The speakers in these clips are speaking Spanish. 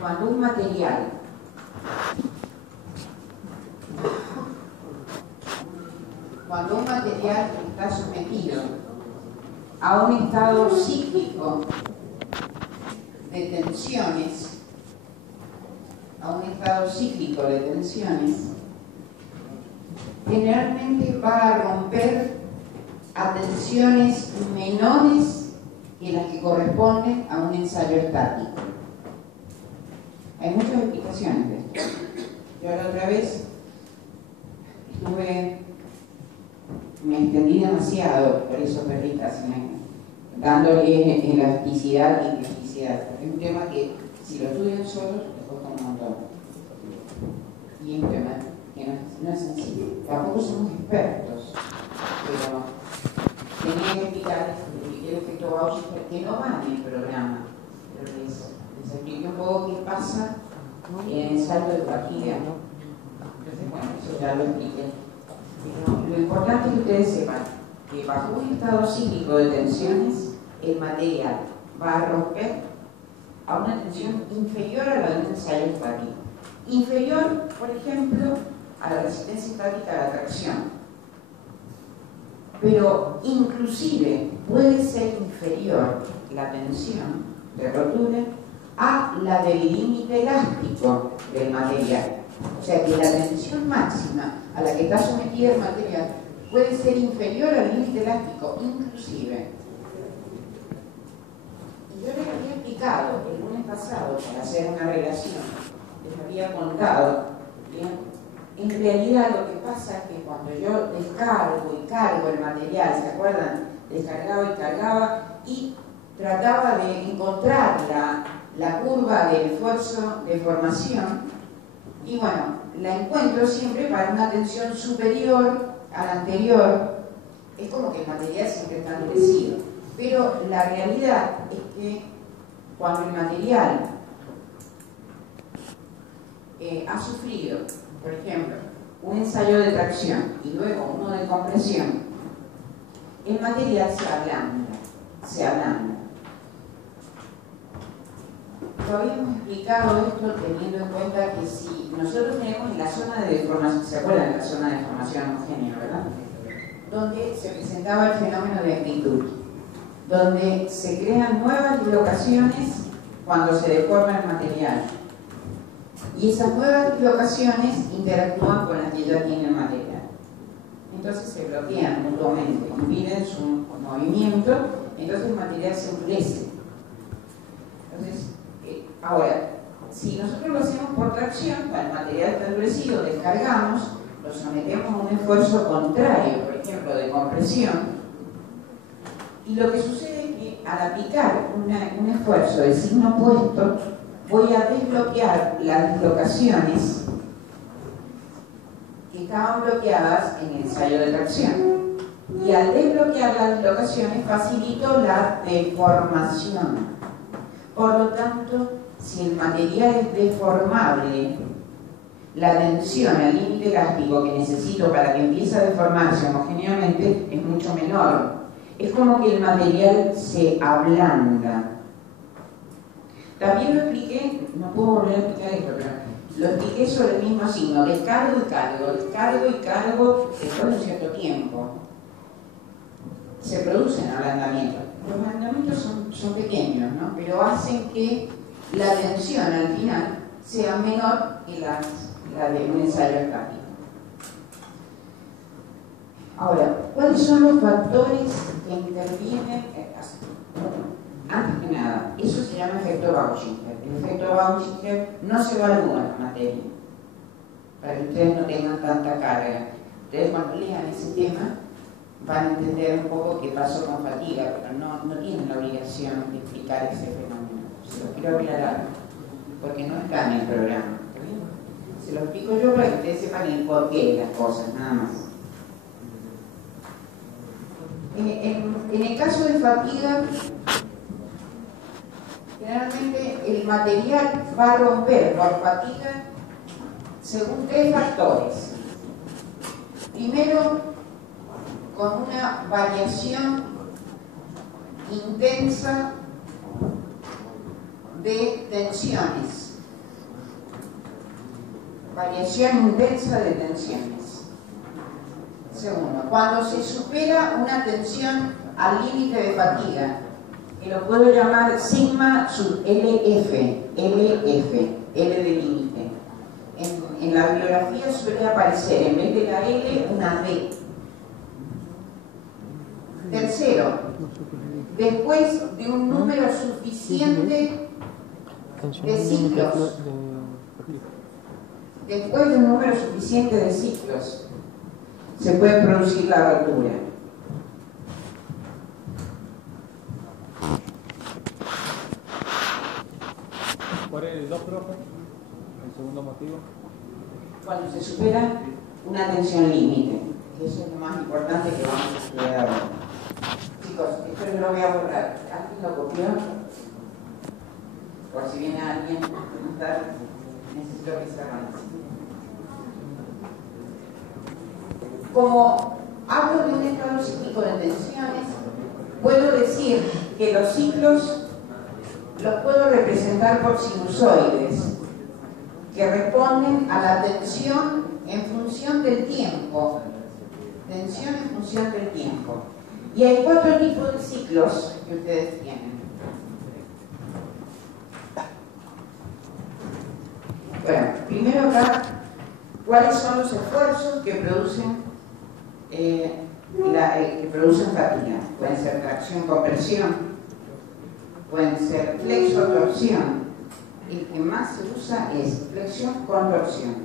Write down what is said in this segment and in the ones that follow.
cuando un material está sometido a un estado cíclico de tensiones, generalmente va a romper a tensiones menores que las que corresponden a un ensayo estático. Hay muchas explicaciones de esto. Yo la otra vez me extendí demasiado, por eso perdí casi un año, dándole elasticidad y plasticidad. Es un tema que, si lo estudian solos, les cuesta un montón. Y es un tema que no es sencillo. Tampoco somos expertos, pero tenía que explicar el efecto Bausch que no va en el programa, pero les expliqué un poco qué pasa en el salto de fatiga. Entonces, bueno, eso ya lo expliqué. Pero lo importante es que ustedes sepan que bajo un estado cíclico de tensiones, el material va a romper a una tensión inferior a la de un ensayo estático. Inferior, por ejemplo, a la resistencia estática a la tracción. Pero inclusive puede ser inferior la tensión de rotura a la del límite elástico del material. O sea que la tensión máxima a la que está sometida el material puede ser inferior al límite elástico, inclusive. Y yo les había explicado el lunes pasado, para hacer una relación, les había contado, ¿bien? En realidad lo que pasa es que cuando yo descargo y cargo el material, ¿se acuerdan? Descargaba y cargaba y trataba de encontrar la curva del esfuerzo de formación, y bueno, la encuentro siempre para una tensión superior a la anterior. Es como que el material siempre está endurecido, pero la realidad es que cuando el material ha sufrido, por ejemplo, un ensayo de tracción y luego uno de compresión, el material se ablanda. Lo habíamos explicado esto teniendo en cuenta que si nosotros tenemos en la zona de deformación, ¿se acuerdan de la zona de deformación homogénea, verdad? Donde se presentaba el fenómeno de amplitud, donde se crean nuevas dislocaciones cuando se deforma el material. Y esas nuevas dislocaciones interactúan con las que ya tiene el material. Entonces se bloquean mutuamente, impiden su movimiento, entonces el material se endurece. Entonces, ahora, si nosotros lo hacemos por tracción, cuando el material está endurecido, descargamos, lo sometemos a un esfuerzo contrario, por ejemplo, de compresión, y lo que sucede es que al aplicar un esfuerzo de signo opuesto, voy a desbloquear las dislocaciones que estaban bloqueadas en el ensayo de tracción. Y al desbloquear las dislocaciones facilito la deformación. Por lo tanto, si el material es deformable, la tensión al límite elástico que necesito para que empiece a deformarse homogéneamente es mucho menor. Es como que el material se ablanda. También lo expliqué, no puedo volver a explicar esto, pero lo expliqué sobre el mismo signo, descargo y cargo después de un cierto tiempo. Se producen ablandamientos. Los ablandamientos son pequeños, ¿no? Pero hacen que la tensión al final sea menor que la de un ensayo estático. Ahora, ¿cuáles son los factores que intervienen? Antes que nada, eso se llama efecto Bauchinger. El efecto Bauchinger no se evalúa en la materia, para que ustedes no tengan tanta carga. Ustedes cuando lean ese tema van a entender un poco qué pasó con fatiga, pero no tienen la obligación de explicar ese fenómeno. Se lo quiero aclarar, porque no está en el programa. Se lo explico yo para que ustedes sepan el porqué de las cosas, nada más. En el caso de fatiga, generalmente el material va a romper por fatiga según tres factores. Primero, con una variación intensa de tensiones. Variación intensa de tensiones. Segundo, cuando se supera una tensión al límite de fatiga, que lo puedo llamar sigma sub LF, L de límite. En la bibliografía suele aparecer en vez de la L una D. Tercero, después de un número suficiente de ciclos, se puede producir la rotura. ¿Cuál es el 2, profe? El segundo motivo. Cuando se supera una tensión límite. Eso es lo más importante que vamos a estudiar ahora. Chicos, esto yo lo voy a borrar. ¿Alguien lo copió? Por si viene alguien a preguntar, necesito que se avance. Como hablo de un estado cíclico de tensiones, puedo decir que los ciclos los puedo representar por sinusoides que responden a la tensión en función del tiempo. Tensión en función del tiempo. Y hay 4 tipos de ciclos que ustedes tienen. Bueno, primero acá, ¿cuáles son los esfuerzos que producen fatiga? Pueden ser tracción-compresión, pueden ser flexo-torsión. El que más se usa es flexión-contorsión.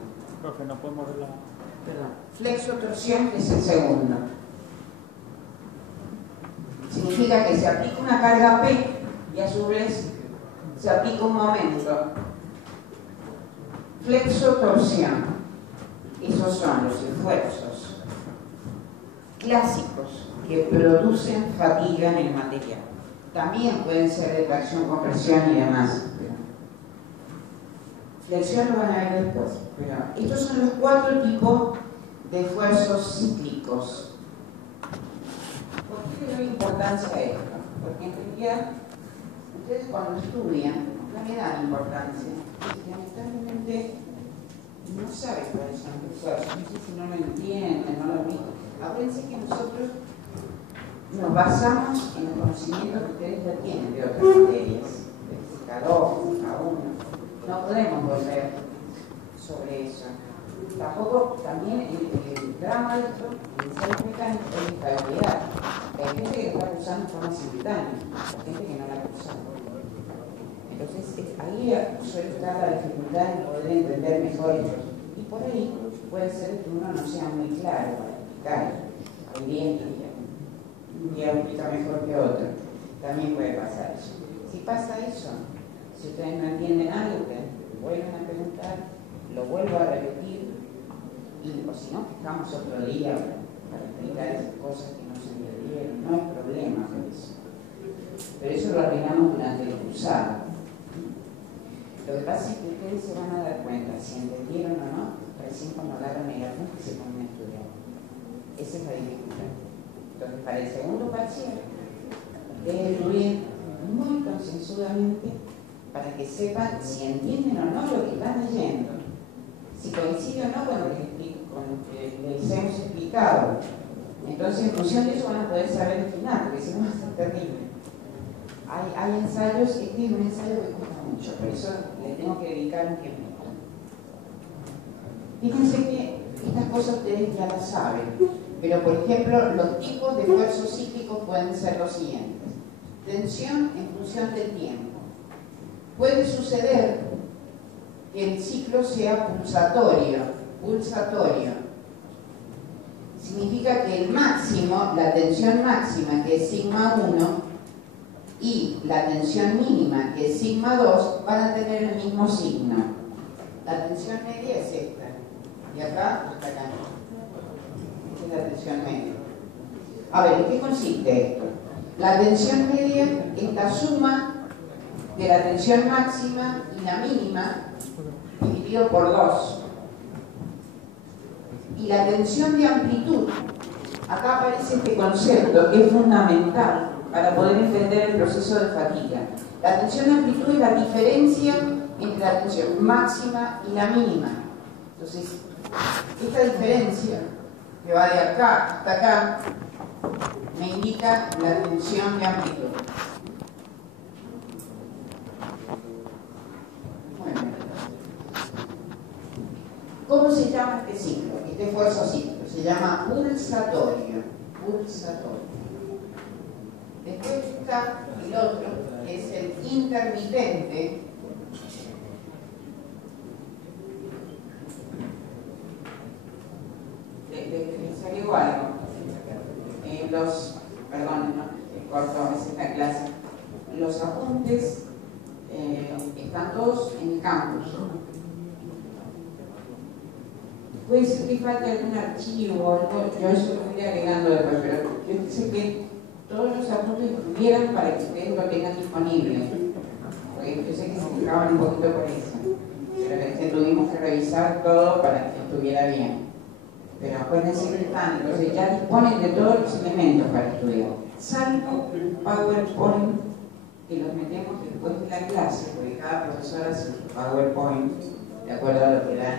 Profe, no podemos ver la... Perdón. Flexo-torsión es el segundo. Significa que se aplica una carga P y a su vez se aplica un momento. Flexo-torsión. Esos son los esfuerzos clásicos que producen fatiga en el material. También pueden ser de tracción, compresión y demás. Flexión lo van a ver después. Pero estos son los 4 tipos de esfuerzos cíclicos. ¿Por qué le doy importancia a esto? Porque en realidad, ustedes cuando estudian, no le dan importancia. Y lamentablemente no saben cuáles son los esfuerzos. No sé si no lo entienden, no lo ven. Acuérdense que nosotros nos basamos en el conocimiento que ustedes ya tienen de otras materias, de física 2, física 1. No podemos volver sobre eso. Tampoco, también el drama de esto, el ensayo mecánico es estabilidad. Hay gente que lo está usando en forma simultánea, hay gente que no la está usando. Entonces, ahí suele estar la dificultad en poder entender mejor eso. Y por ahí puede ser que uno no sea muy claro para explicar. Hay días que un día explica mejor que otro. También puede pasar eso. Si pasa eso, si ustedes no entienden algo, ustedes vuelven a preguntar, lo vuelvo a repetir, o si no, fijamos otro día para explicar esas cosas que no se entendieron. No hay problema con eso. Pero eso lo arreglamos durante el cursado. Lo que pasa es que ustedes se van a dar cuenta si entendieron o no, recién cuando agarran el apunte se ponen a estudiar. Esa es la dificultad. Entonces, para el segundo parcial, deben estudiar muy concienzudamente para que sepan si entienden o no lo que están leyendo, si coincide o no con lo que les hemos explicado. Entonces, en función de eso van a poder saber el final, porque si no va a ser terrible. Hay ensayos, este es un ensayo que cuesta mucho, por eso le tengo que dedicar un tiempo. Fíjense que estas cosas ustedes ya las saben, pero por ejemplo, los tipos de esfuerzos cíclicos pueden ser los siguientes. Tensión en función del tiempo. Puede suceder que el ciclo sea pulsatorio. Significa que el máximo, la tensión máxima, que es sigma 1, y la tensión mínima, que es sigma 2, van a tener el mismo signo. La tensión media es esta, y acá hasta acá. Esta es la tensión media. A ver, ¿en qué consiste esto? La tensión media es la suma de la tensión máxima y la mínima dividido por 2. Y la tensión de amplitud, acá aparece este concepto que es fundamental, para poder entender el proceso de fatiga. La tensión de amplitud es la diferencia entre la tensión máxima y la mínima. Entonces, esta diferencia que va de acá hasta acá me indica la tensión de amplitud. Bueno, ¿cómo se llama este ciclo? Este esfuerzo cíclico se llama pulsatorio. Después está el otro, que es el intermitente. Les agrego algo. Perdón, no, corto a veces la clase. Los apuntes están todos en el campus. Puede ser que falte algún archivo o algo, yo eso lo voy agregando después, pero yo sé que todos los apuntes estuvieran para que ustedes lo tengan disponible. Porque yo sé que se quejaban un poquito por eso. Pero tuvimos que revisar todo para que estuviera bien. Pero acuérdense que están, entonces ya disponen de todos los elementos para estudiar. Salvo PowerPoint, que los metemos después de la clase, porque cada profesor hace su PowerPoint de acuerdo a lo que da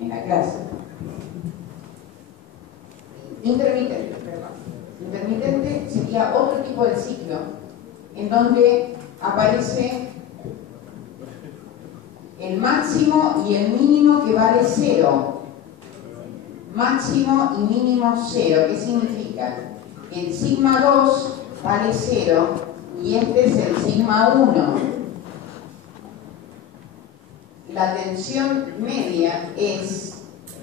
en la clase. Intermitente, perdón. Intermitente sería otro tipo de ciclo en donde aparece el máximo y el mínimo que vale 0. Máximo y mínimo 0. ¿Qué significa? Que el sigma 2 vale 0 y este es el sigma 1. La tensión media es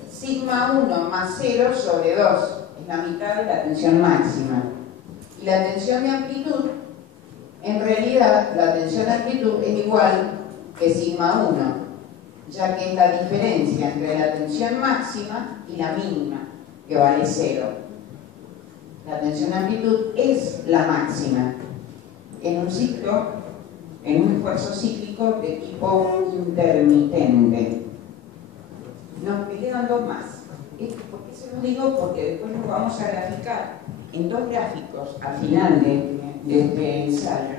sigma 1 más 0 sobre 2. Es la mitad de la tensión máxima. Y la tensión de amplitud, en realidad, la tensión de amplitud es igual que sigma 1, ya que es la diferencia entre la tensión máxima y la mínima, que vale 0. La tensión de amplitud es la máxima en un ciclo, en un esfuerzo cíclico de tipo intermitente. Nos quedan dos más. ¿Por qué se los digo? Porque después los vamos a graficar en dos gráficos al final de este ensayo,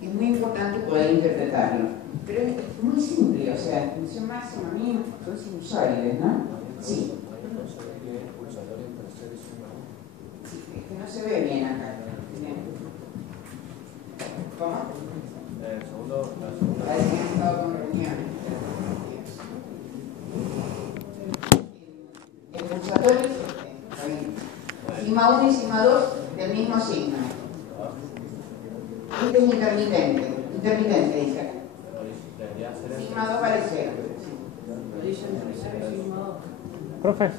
que es muy importante poder interpretarlo. Pero es muy simple, o sea, tensión máxima, mínima, son sinusoides, ¿no? Sí. Sí, es que no se ve bien acá. ¿Cómo? Parece que han estado con reuniones. El pulsatorio es este. Sigma 1 y sigma 2 del mismo signo. Este es intermitente. Intermitente, dice acá. Sigma 2 vale 0. Profe.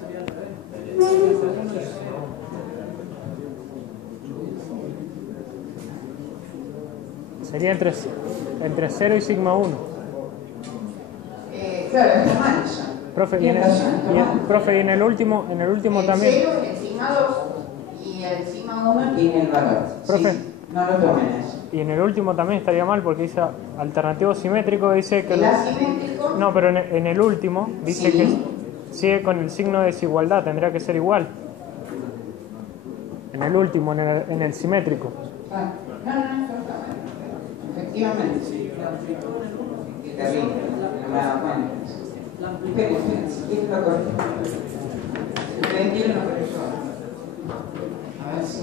Sería entre 0 y sigma 1. Claro, está mal eso. Profe, y en el último también. El 0 es el sigma 2 y el sigma 1 tiene el valor. Profe. Sí, no lo tomen eso. Y en el último también estaría mal porque dice alternativo simétrico, dice que... ¿El asimétrico? No, pero en el último dice que sigue con el signo de desigualdad, tendría que ser igual. En el último, en el simétrico. Ah, no, efectivamente. Qué terrible, no me he dado cuenta. Esperen, si quieren lo corrijo. Ustedes quieren lo corrijo. A ver si...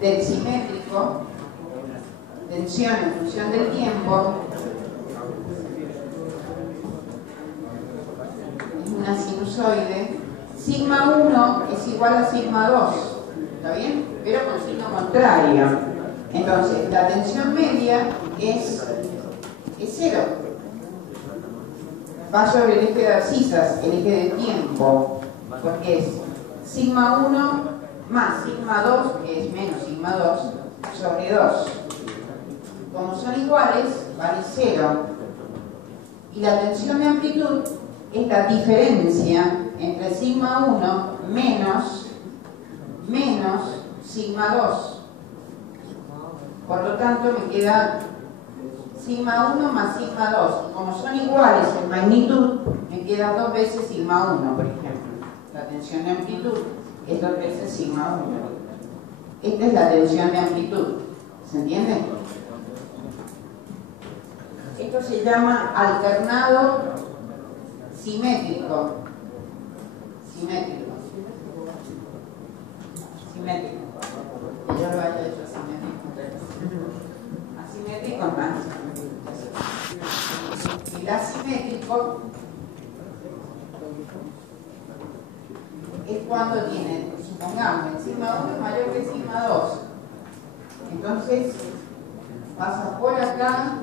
Del simétrico, tensión en función del tiempo, es una sinusoide. Sigma 1 es igual a sigma 2, ¿está bien? Pero con signo contrario. Entonces, la tensión media es 0. Va sobre el eje de abscisas, el eje de tiempo, porque es sigma 1 más sigma 2, que es menos sigma 2, sobre 2. Como son iguales, vale 0. Y la tensión de amplitud es la diferencia entre sigma 1 menos sigma 2. Por lo tanto, me queda sigma 1 más sigma 2. Como son iguales en magnitud, me queda 2 veces sigma 1, por ejemplo. La tensión de amplitud es 2 veces sigma 1. Esta es la tensión de amplitud. ¿Se entiende? Esto se llama alternado simétrico. Simétrico. Que yo lo haya hecho asimétrico. Asimétrico más. El asimétrico es cuando tiene, supongamos, el sigma 1 es mayor que el sigma 2. Entonces pasa por acá